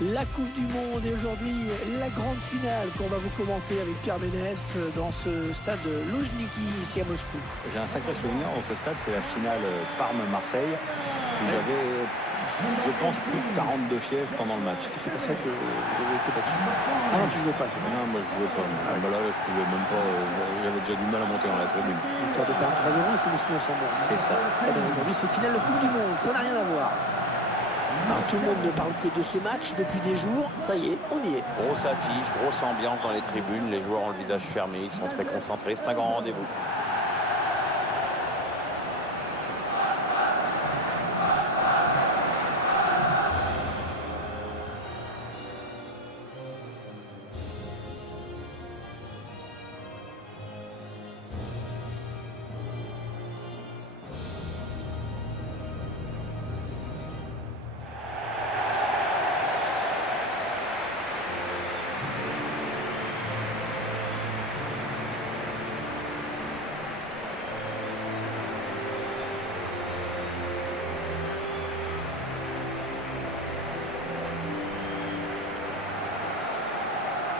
La Coupe du Monde et aujourd'hui la grande finale qu'on va vous commenter avec Pierre Ménès dans ce stade Loujniki ici à Moscou. J'ai un sacré souvenir dans ce stade, c'est la finale Parme-Marseille où j'avais, je pense, plus de 42 fièvres pendant le match. Et c'est pour ça que vous avez été battu. Ah non, tu jouais pas, c'est Non, moi je jouais pas. Là, je pouvais même pas, j'avais déjà du mal à monter dans la tribune. Victoire de Parme 3-0 et c'est mes souvenirs sont bons. C'est ça. Eh bien, aujourd'hui c'est finale de Coupe du Monde, ça n'a rien à voir. Alors, tout le monde ne parle que de ce match depuis des jours. Ça y est, on y est. Grosse affiche, grosse ambiance dans les tribunes. Les joueurs ont le visage fermé, ils sont très concentrés. C'est un grand rendez-vous.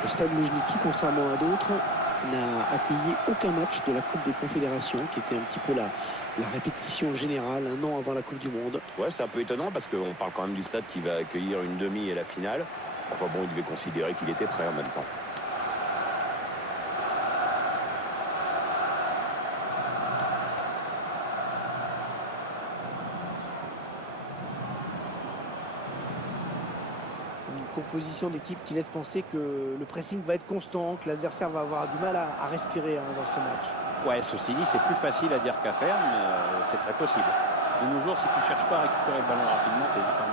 Le stade Loujniki, contrairement à d'autres, n'a accueilli aucun match de la Coupe des Confédérations, qui était un petit peu la répétition générale un an avant la Coupe du Monde. Ouais, c'est un peu étonnant parce qu'on parle quand même du stade qui va accueillir une demi et la finale. Enfin bon, il devait considérer qu'il était prêt en même temps. Une composition d'équipe qui laisse penser que le pressing va être constant, que l'adversaire va avoir du mal à respirer dans ce match. Ouais, ceci dit, c'est plus facile à dire qu'à faire, mais c'est très possible. De nos jours, si tu ne cherches pas à récupérer le ballon rapidement, tu es vite en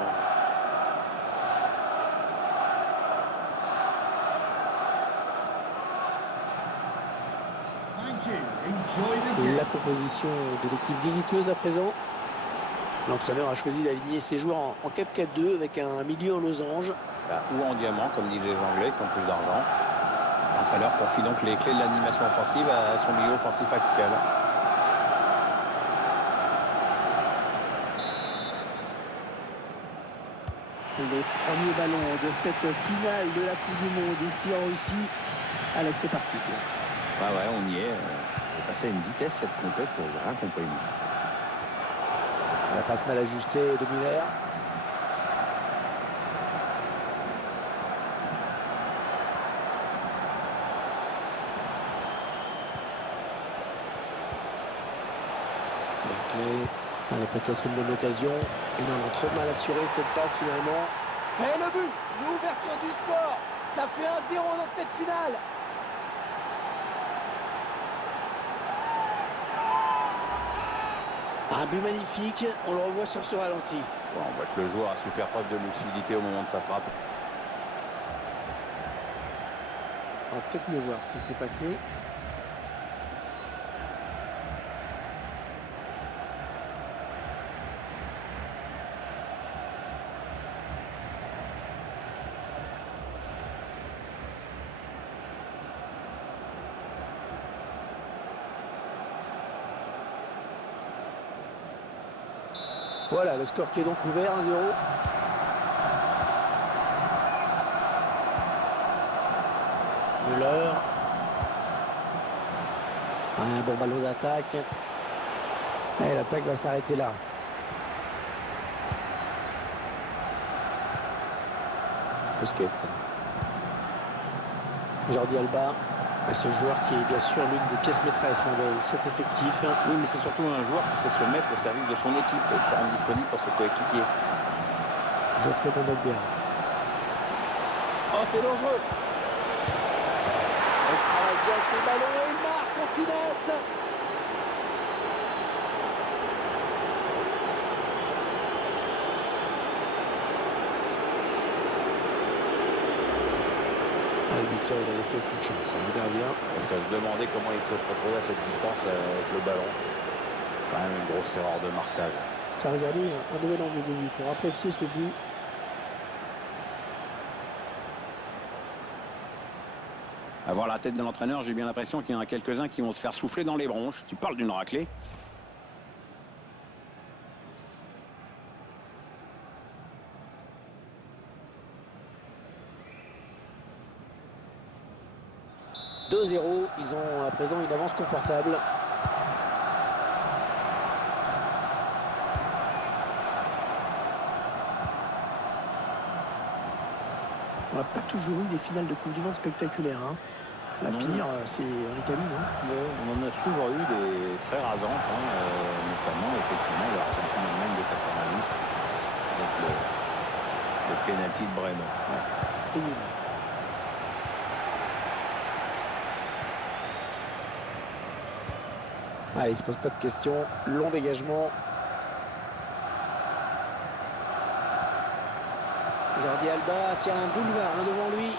danger. La composition de l'équipe visiteuse à présent. L'entraîneur a choisi d'aligner ses joueurs en 4-4-2 avec un milieu en losange. Ou en diamant, comme disaient les Anglais qui ont plus d'argent. L'entraîneur confie donc les clés de l'animation offensive à son milieu offensif axial. Le premier ballon de cette finale de la Coupe du Monde ici en Russie. Allez, c'est parti. Bah ouais, on y est. J'ai passé à une vitesse cette compète, j'ai rien compris. La passe mal ajustée de Müller. Elle est peut-être une bonne occasion. Non, on a trop mal assuré cette passe finalement. Et le but, l'ouverture du score. Ça fait 1-0 dans cette finale. Un but magnifique, on le revoit sur ce ralenti. Bon, on voit que le joueur a su faire preuve de lucidité au moment de sa frappe. On va peut-être mieux voir ce qui s'est passé. Voilà, le score qui est donc ouvert, 1-0. Müller. Un bon ballon d'attaque. Et l'attaque va s'arrêter là. Busquets. Jordi Alba. Ce joueur qui est bien sûr l'une des pièces maîtresses de cet effectif. Oui, mais c'est surtout un joueur qui sait se mettre au service de son équipe et se rendre disponible pour ses coéquipiers. Geoffrey Kondogbia. Oh, c'est dangereux. Il travaille bien sur le ballon et il marque en finesse. Le buteur, il a laissé aucune chance, le gardien. On se demandait comment il peut se retrouver à cette distance avec le ballon. Quand même une grosse erreur de marquage. Tu as regardé un nouvel angle de vue pour apprécier ce but. À voir la tête de l'entraîneur, j'ai bien l'impression qu'il y en a quelques-uns qui vont se faire souffler dans les bronches. Tu parles d'une raclée. 2-0, ils ont à présent une avance confortable. On n'a pas toujours eu des finales de Coupe du Monde spectaculaires. Hein. La Non. pire, c'est en Italie, non? On en a souvent eu des très rasantes, hein, notamment effectivement l'Argentine-Allemagne de 90 avec le penalty de Breno. Ouais. Pénible. Allez, il ne se pose pas de questions. Long dégagement. Jordi Alba qui a un boulevard devant lui.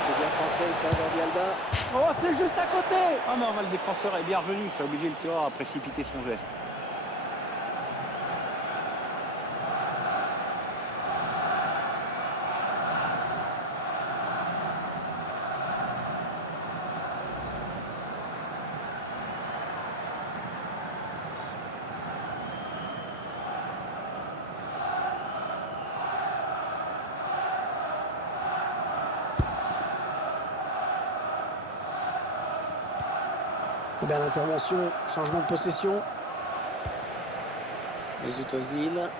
C'est bien centré ça, Jordi Alba. Oh, c'est juste à côté. Ah non, le défenseur est bien revenu, c'est obligé le tireur à précipiter son geste. Et bien l'intervention, changement de possession. Mesut Özil.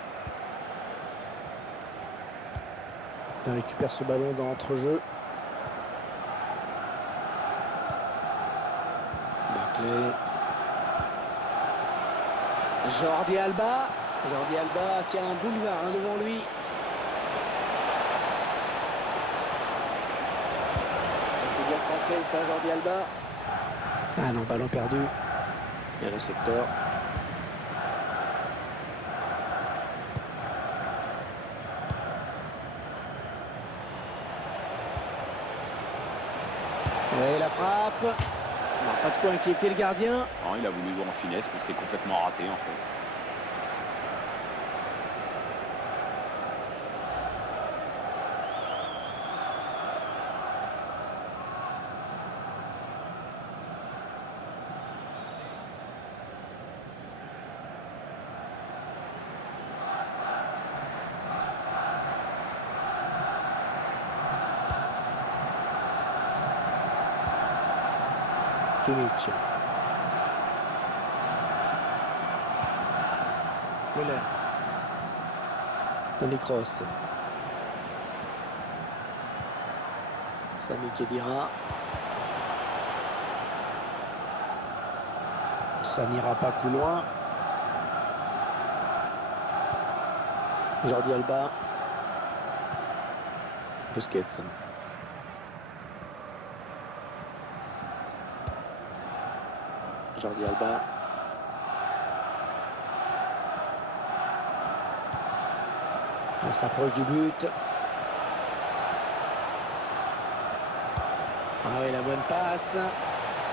Il récupère ce ballon dans l'entrejeu. Barclay. Jordi Alba. Jordi Alba qui a un boulevard devant lui. C'est bien centré ça, Jordi Alba. Ah non, ballon perdu. Il y a le secteur. Et la frappe. On n'a pas de quoi inquiéter le gardien. Non, il a voulu jouer en finesse, mais c'est complètement raté en fait. Kimmich. Müller. Toni Kroos. Sami Khedira. Ça n'ira pas plus loin. Jordi Alba. Busquets. Jordi Alba. On s'approche du but. Ah oui, la bonne passe.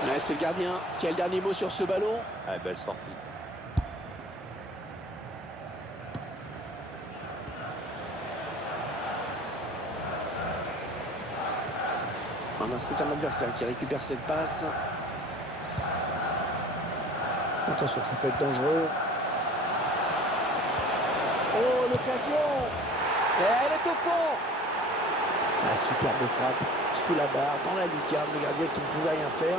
Ouais, c'est le gardien qui a le dernier mot sur ce ballon. Ah, belle sortie. Ah non, c'est un adversaire qui récupère cette passe. Attention, ça peut être dangereux. Oh, l'occasion! Et elle est au fond! Ah, superbe frappe sous la barre, dans la lucarne, le gardien qui ne pouvait rien faire.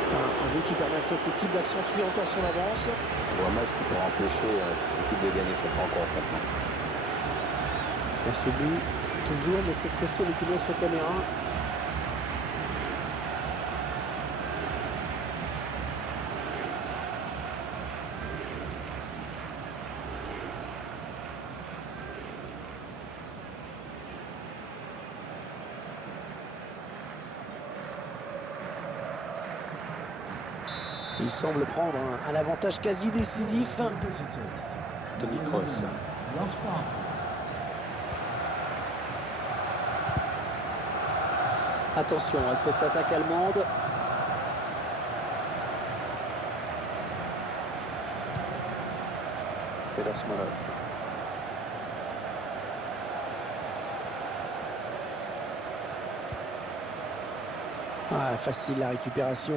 C'est un but qui permet à cette équipe d'accentuer encore son avance. On voit mal ce qui pourrait empêcher cette équipe de gagner cette rencontre maintenant. Il y a ce but, toujours, mais cette fois-ci avec une autre caméra. Il semble prendre un avantage quasi décisif. Toni Kroos. Attention à cette attaque allemande. Fedor Smolov. Ah, facile la récupération.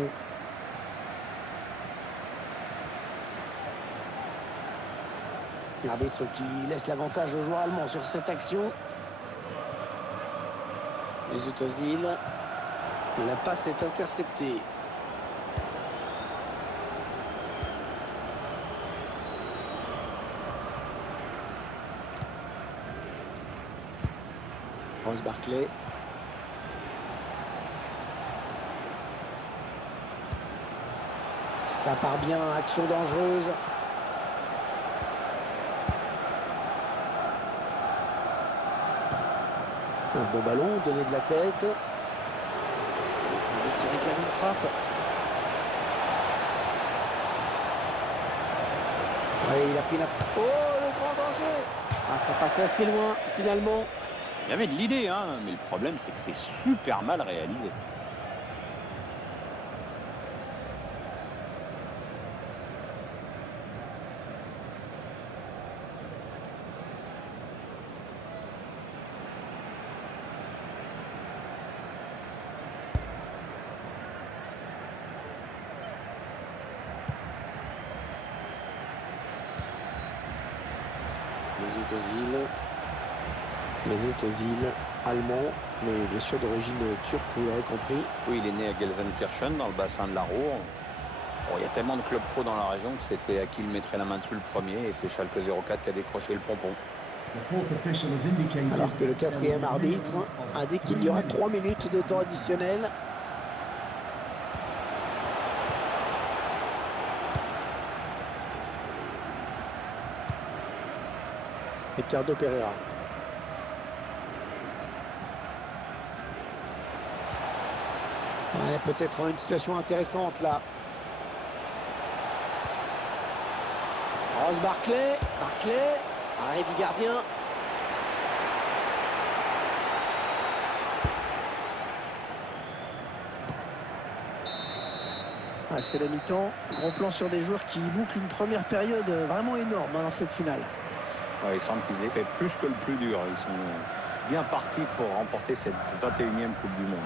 L'arbitre qui laisse l'avantage aux joueurs allemands sur cette action. Mesut Özil. La passe est interceptée. Ross Barkley. Ça part bien, action dangereuse. Un bon ballon, donné de la tête. Et qui réclame une frappe. Oui, il a pris la frappe. Oh, le grand danger! Ah, ça passe assez loin, finalement. Il y avait de l'idée, hein, mais le problème, c'est que c'est super mal réalisé. Mesut Özil, allemand, mais bien sûr d'origine turque, vous l'aurez compris. Oui, il est né à Gelsenkirchen, dans le bassin de la Ruhr. Bon, il y a tellement de clubs pro dans la région que c'était à qui il mettrait la main dessus le premier, et c'est Schalke 04 qui a décroché le pompon. Alors que le quatrième arbitre indique qu'il y aura 3 minutes de temps additionnel. Ricardo Pereira. Ouais, peut-être une situation intéressante là. Ross Barkley. Arrêt du gardien. Ah, c'est la mi-temps. Gros plan sur des joueurs qui bouclent une première période vraiment énorme dans cette finale. Ouais, il semble qu'ils aient fait plus que le plus dur. Ils sont bien partis pour remporter cette 21e Coupe du Monde.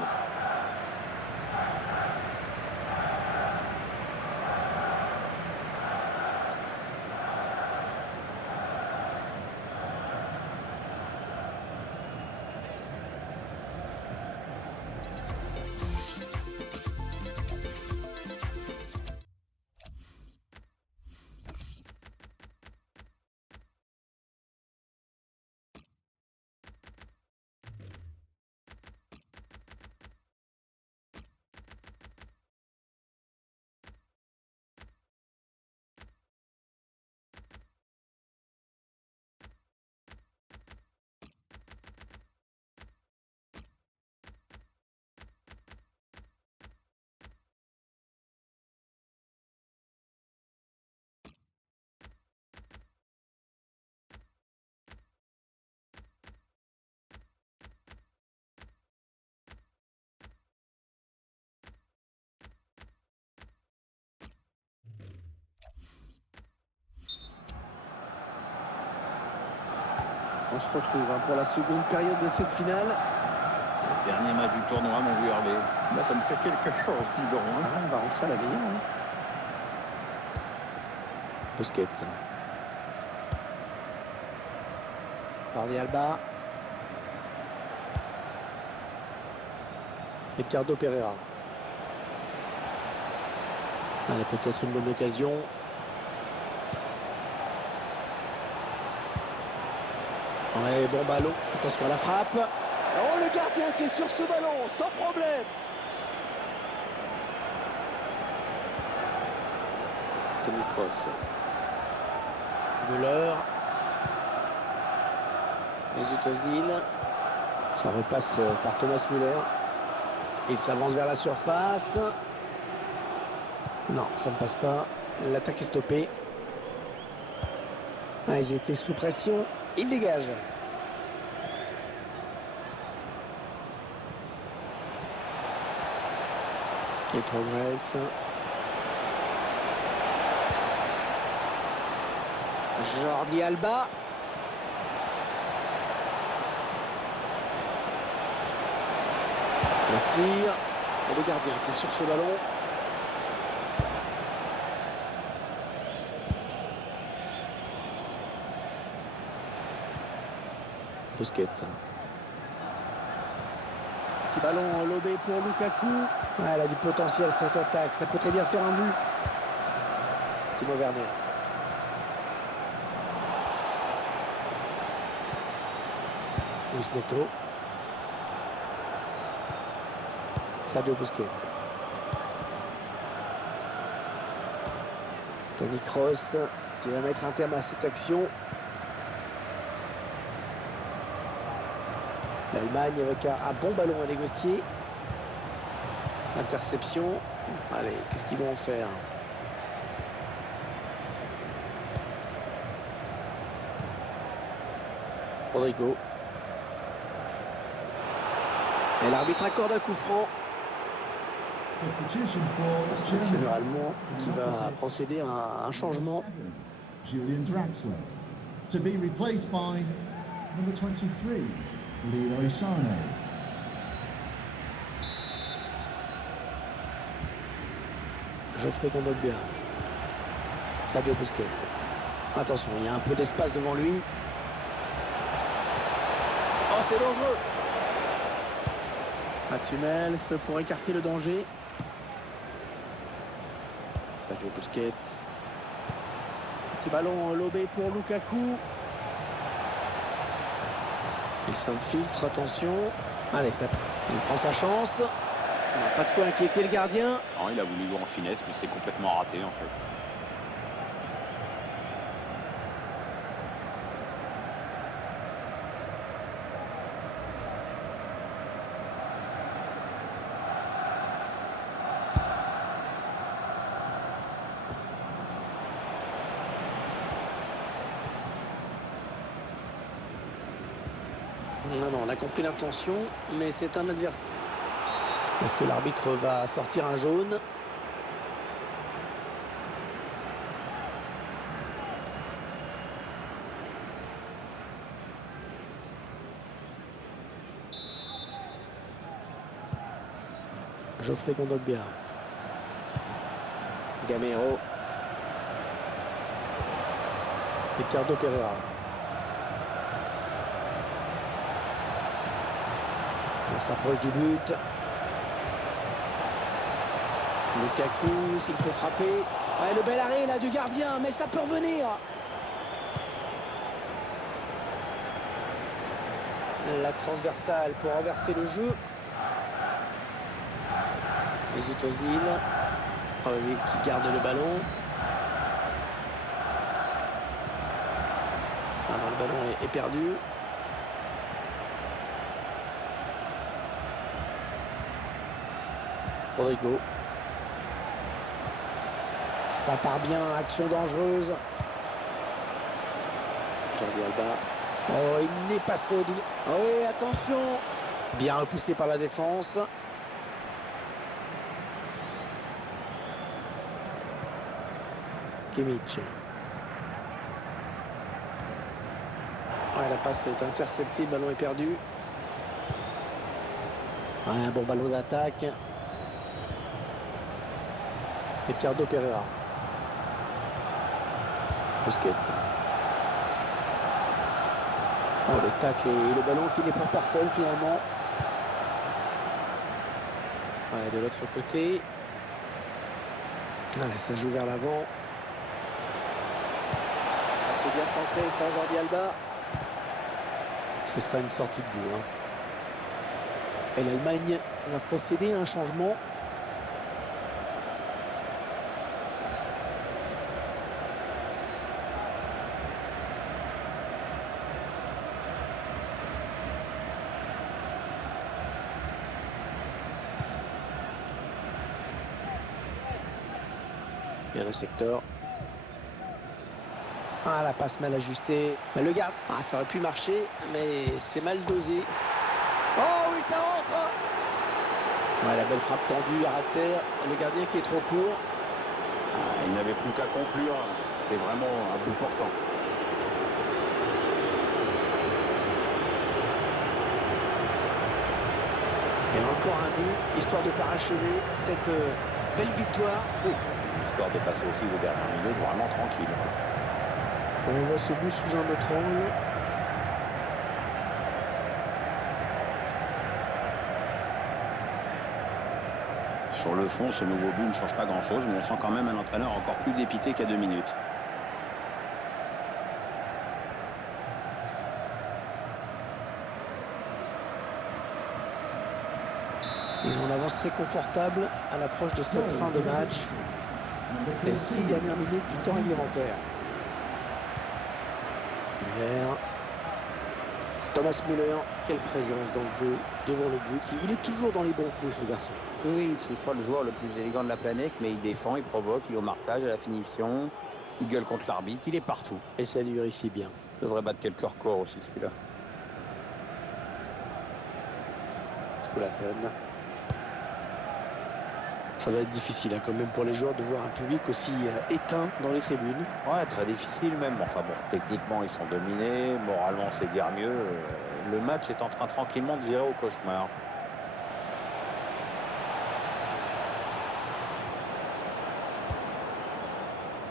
On se retrouve pour la seconde période de cette finale. Dernier match du tournoi, mon vieux Hervé. Là, ça me fait quelque chose, dis donc. Hein. Ah, on va rentrer à la maison. Hein. Busquets. Jordi Alba. Ricardo Pereira. Allez, peut-être une bonne occasion. Ouais, bon ballon. Attention à la frappe. Oh, le gardien qui est sur ce ballon, sans problème. Toni Kroos. Müller. Mesut Özil. Ça repasse par Thomas Müller. Il s'avance vers la surface. Non, ça ne passe pas. L'attaque est stoppée. Ah, ils étaient sous pression. Il dégage. Il progresse. Jordi Alba. Le tir. Et le gardien qui est sur ce ballon. Busquets. Petit ballon lobé pour Lukaku. Ouais, elle a du potentiel cette attaque. Ça peut très bien faire un but. Timo Werner. Luis Neto. Sergio Busquets. Toni Kroos qui va mettre un terme à cette action. L'Allemagne avec un bon ballon à négocier. Interception. Allez, qu'est-ce qu'ils vont en faire? Rodrigo. Et l'arbitre accorde un coup franc. Le sélectionneur allemand qui va procéder à un changement. Julian Draxler. To be replaced by number 23, Leroy Sané. Geoffrey Kondogbia. Sergio Busquets. Attention, il y a un peu d'espace devant lui. Oh, c'est dangereux. Mats Hummels pour écarter le danger. Sergio Busquets. Petit ballon lobé pour Lukaku. Il s'infiltre, attention. Allez, ça, il prend sa chance. Il n'a pas de quoi inquiéter le gardien. Non, il a voulu jouer en finesse, mais c'est complètement raté en fait. Non, on a compris l'intention, mais c'est un adversaire. Est-ce que l'arbitre va sortir un jaune? Geoffrey Kondogbia. Gamero. Ricardo Pereira. On s'approche du but. Lukaku, s'il peut frapper. Ouais, le bel arrêt là du gardien, mais ça peut revenir. La transversale pour renverser le jeu. Mesut Ozil. Ozil qui garde le ballon. Alors le ballon est perdu. Rodrigo. Ça part bien, action dangereuse. Jordi Alba. Oh, il n'est pas solide. Oh, oui, attention. Bien repoussé par la défense. Kimmich. Ouais, la passe est interceptée, le ballon est perdu. Ouais, un bon ballon d'attaque. Ricardo Pereira. Busquets. Oh, le tacle et le ballon qui n'est pour personne finalement. Ouais, de l'autre côté. Allez, ça joue vers l'avant. C'est bien centré ça, Jordi Alba. Ce sera une sortie de but. Et l'Allemagne va procéder à un changement. Bien le secteur. Ah, la passe mal ajustée. Le garde. Ah, ça aurait pu marcher, mais c'est mal dosé. Oh oui, ça rentre. Ouais, la belle frappe tendue à terre. Le gardien qui est trop court. Ah, il n'avait plus qu'à conclure. C'était vraiment un bout portant. Et encore un but, histoire de parachever cette belle victoire. Histoire de passer aussi les dernières minutes vraiment tranquille. On voit ce but sous un autre angle. Sur le fond, ce nouveau but ne change pas grand-chose, mais on sent quand même un entraîneur encore plus dépité qu'à 2 minutes. Ils ont une avance très confortable à l'approche de cette fin de match. Les 6 dernières minutes du temps réglementaire. Müller. Thomas Müller, quelle présence dans le jeu, devant le but. Il est toujours dans les bons coups, ce garçon. Oui, c'est pas le joueur le plus élégant de la planète, mais il défend, il provoque, il est au marquage, à la finition, il gueule contre l'arbitre, il est partout. Et ça lui réussit bien. Il devrait battre quelques records aussi, celui-là. Skulason. Ça va être difficile quand même pour les joueurs de voir un public aussi éteint dans les tribunes. Ouais, très difficile même. Enfin bon, techniquement, ils sont dominés. Moralement, c'est guère mieux. Le match est en train tranquillement de virer au cauchemar.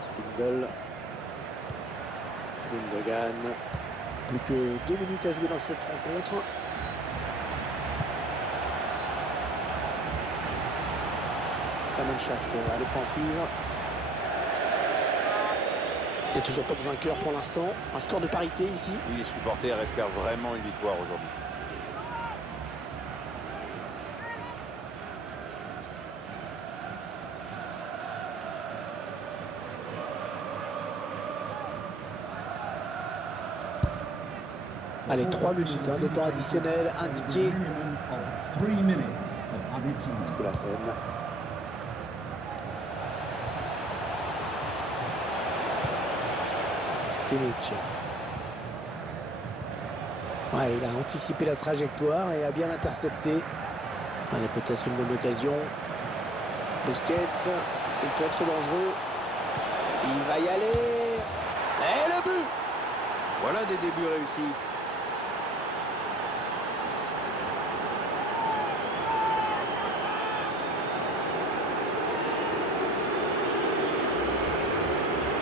Stindl. Gundogan. Plus que 2 minutes à jouer dans cette rencontre. La Mannschaft à l'offensive. Il n'y a toujours pas de vainqueur pour l'instant. Un score de parité ici. Oui, les supporters espèrent vraiment une victoire aujourd'hui. Allez, 3 minutes de temps additionnel indiqué. Skulason. Kimmich. Ouais, il a anticipé la trajectoire et a bien intercepté. Allez, peut-être une bonne occasion. Busquets, il peut être dangereux. Il va y aller. Et le but! Voilà des débuts réussis.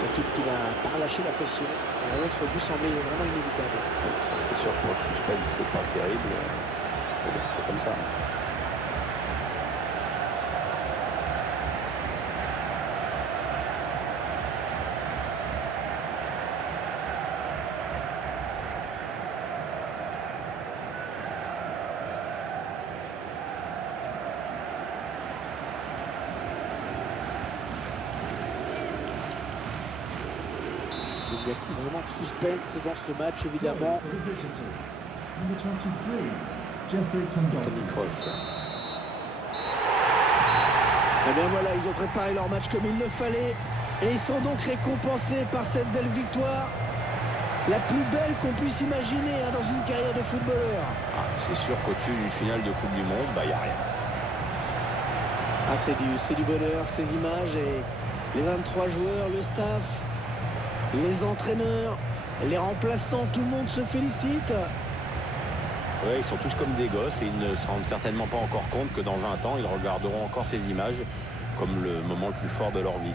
L'équipe qui n'a pas relâché la pression. Et un autre but semblait vraiment inévitable. C'est sûr que pour le suspense, c'est pas terrible. Mais bon, c'est comme ça. Il n'y a plus vraiment de suspense dans ce match, évidemment. Toni Kroos. Et bien voilà, ils ont préparé leur match comme il le fallait. Et ils sont donc récompensés par cette belle victoire. La plus belle qu'on puisse imaginer dans une carrière de footballeur. Ah, c'est sûr qu'au-dessus d'une finale de Coupe du Monde, il n'y a rien. Ah, c'est du bonheur, ces images. Et les 23 joueurs, le staff, les entraîneurs, les remplaçants, tout le monde se félicite. Ouais, ils sont tous comme des gosses et ils ne se rendent certainement pas encore compte que dans 20 ans, ils regarderont encore ces images comme le moment le plus fort de leur vie.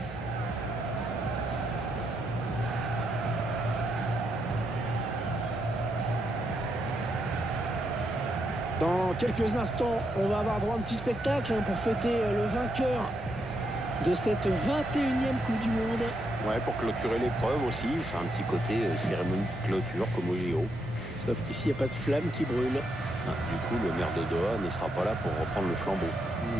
Dans quelques instants, on va avoir droit à un petit spectacle pour fêter le vainqueur de cette 21e Coupe du Monde. Ouais, pour clôturer l'épreuve aussi, c'est un petit côté cérémonie de clôture comme au JO. Sauf qu'ici, il n'y a pas de flamme qui brûle. Ah, du coup, le maire de Doha ne sera pas là pour reprendre le flambeau.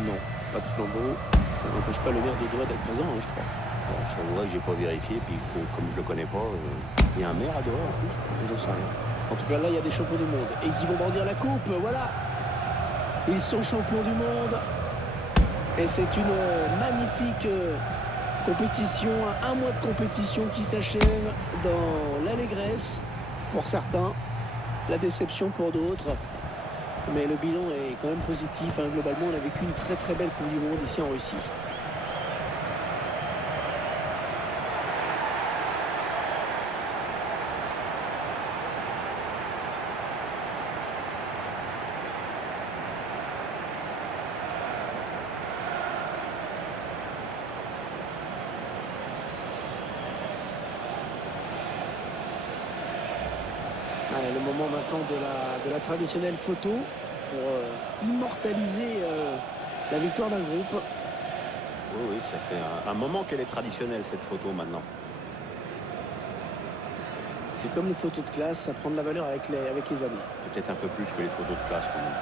Non, pas de flambeau. Ça n'empêche pas le maire de Doha d'être présent, je crois. Bon, je t'avouerai que j'ai pas vérifié, puis comme je le connais pas, il y a un maire à Doha en plus. J'en sais rien. En tout cas, là, il y a des champions du monde. Et qui vont brandir la coupe, voilà. Ils sont champions du monde. Et c'est une magnifique compétition, un mois de compétition qui s'achève dans l'allégresse pour certains, la déception pour d'autres. Mais le bilan est quand même positif. Globalement, on a vécu une très très belle Coupe du Monde ici en Russie. Allez, le moment maintenant de la traditionnelle photo pour immortaliser la victoire d'un groupe. Oui, oui, ça fait un moment qu'elle est traditionnelle, cette photo, maintenant. C'est comme les photos de classe, ça prend de la valeur avec les années. Peut-être un peu plus que les photos de classe, quand même.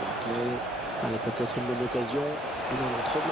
Barclay, elle a peut-être une bonne occasion. Il en a trop.